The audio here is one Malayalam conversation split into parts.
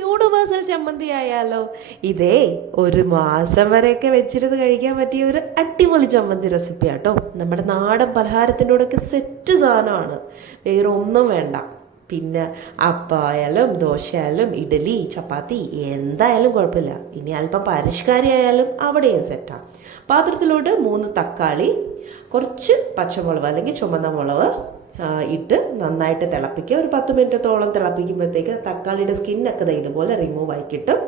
യൂണിവേഴ്സൽ ചമ്മന്തി ആയാലോ? ഇതേ ഒരു മാസം വരെയൊക്കെ വെച്ചിരുന്ന് കഴിക്കാൻ പറ്റിയ ഒരു അടിപൊളി ചമ്മന്തി റെസിപ്പി ആട്ടോ. നമ്മുടെ നാടൻ പലഹാരത്തിൻ്റെ കൂടെയൊക്കെ സെറ്റ് സാധനമാണ്. വേറെ ഒന്നും വേണ്ട. പിന്നെ അപ്പമായാലും ദോശയായാലും ഇഡലി ചപ്പാത്തി എന്തായാലും കുഴപ്പമില്ല. ഇനി അല്പം പരിഷ്കാരി ആയാലും അവിടെയും സെറ്റാണ്. പാത്രത്തിലോട്ട് 3 തക്കാളി, കുറച്ച് പച്ചമുളക് അല്ലെങ്കിൽ ചുമന്ന മുളക് ഇട്ട് നന്നായിട്ട് തിളപ്പിക്കുക. ഒരു 10 മിനിറ്റത്തോളം തിളപ്പിക്കുമ്പോഴത്തേക്ക് തക്കാളിയുടെ സ്കിന്നൊക്കെ ഇതുപോലെ റിമൂവ് ആയി കിട്ടും.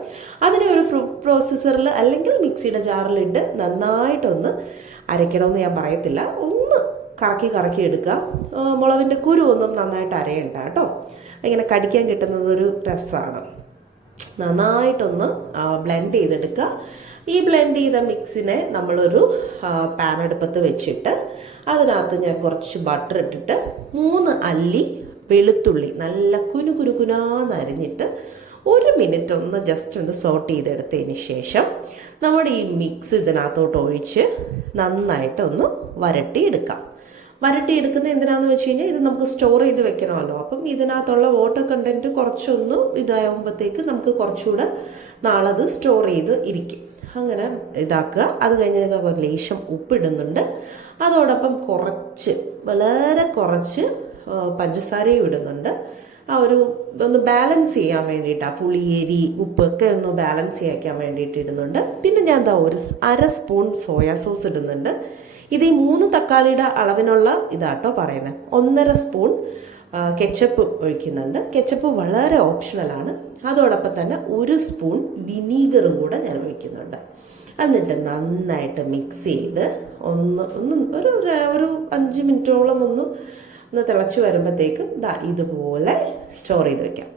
അതിനെ ഒരു ഫുഡ് പ്രോസസ്സറിൽ അല്ലെങ്കിൽ മിക്സിയുടെ ജാറിലിട്ട് നന്നായിട്ടൊന്ന് അരയ്ക്കണമെന്ന് ഞാൻ പറയത്തില്ല, ഒന്ന് കറക്കി എടുക്കുക. മുളകിൻ്റെ കുരു ഒന്നും നന്നായിട്ട് അരയണ്ട കേട്ടോ. ഇങ്ങനെ കടിക്കാൻ കിട്ടുന്നതൊരു രസമാണ്. നന്നായിട്ടൊന്ന് ബ്ലെൻഡ് ചെയ്തെടുക്കുക. ഈ ബ്ലെൻഡ് ചെയ്ത മിക്സിനെ നമ്മളൊരു പാൻ അടുപ്പത്ത് വെച്ചിട്ട് അതിനകത്ത് ഞാൻ കുറച്ച് ബട്ടർ ഇട്ടിട്ട് 3 അല്ലി വെളുത്തുള്ളി നല്ല കുനുകുനാന്ന് അരിഞ്ഞിട്ട് 1 മിനിറ്റ് ഒന്ന് ജസ്റ്റ് ഒന്ന് സോട്ട് ചെയ്തെടുത്തതിന് ശേഷം നമ്മുടെ ഈ മിക്സ് ഇതിനകത്തോട്ട് ഒഴിച്ച് നന്നായിട്ടൊന്ന് വരട്ടിയെടുക്കാം. വരട്ടിയെടുക്കുന്നത് എന്തിനാണെന്ന് വെച്ച് കഴിഞ്ഞാൽ ഇത് നമുക്ക് സ്റ്റോർ ചെയ്ത് വെക്കണമല്ലോ. അപ്പം ഇതിനകത്തുള്ള വാട്ടർ കണ്ടൻറ്റ് കുറച്ചൊന്ന് ഇതാകുമ്പോഴത്തേക്ക് നമുക്ക് കുറച്ചുകൂടെ നാളത് സ്റ്റോർ ചെയ്ത് ഇരിക്കും. അങ്ങനെ ഇതാക്കുക. അത് കഴിഞ്ഞ് ഒരു ലേശം ഉപ്പിടുന്നുണ്ട്. അതോടൊപ്പം വളരെ കുറച്ച് പഞ്ചസാരയും ഇടുന്നുണ്ട്. ഒന്ന് ബാലൻസ് ചെയ്യാൻ വേണ്ടിയിട്ടാണ്. പുളി, എരി, ഉപ്പൊക്കെ ഒന്ന് ബാലൻസ് ചെയ്യാൻ വേണ്ടിയിട്ട് ഇടുന്നുണ്ട്. പിന്നെ ഞാൻ ഒരു 1/2 സ്പൂൺ സോയാ സോസ് ഇടുന്നുണ്ട്. ഇത് ഈ 3 തക്കാളിയുടെ അളവിനുള്ള ഇതാട്ടോ പറയുന്നത്. 1.5 സ്പൂൺ കെച്ചപ്പ് ഒഴിക്കുന്നുണ്ട്. കെച്ചപ്പ് വളരെ ഓപ്ഷണലാണ്. അതോടൊപ്പം തന്നെ 1 സ്പൂൺ വിനീഗറും കൂടെ ഞാൻ ഒഴിക്കുന്നുണ്ട്. എന്നിട്ട് നന്നായിട്ട് മിക്സ് ചെയ്ത് ഒരു 5 മിനിറ്റോളം ഒന്ന് തിളച്ച് വരുമ്പോഴത്തേക്കും ഇതുപോലെ സ്റ്റോർ ചെയ്ത് വെക്കാം.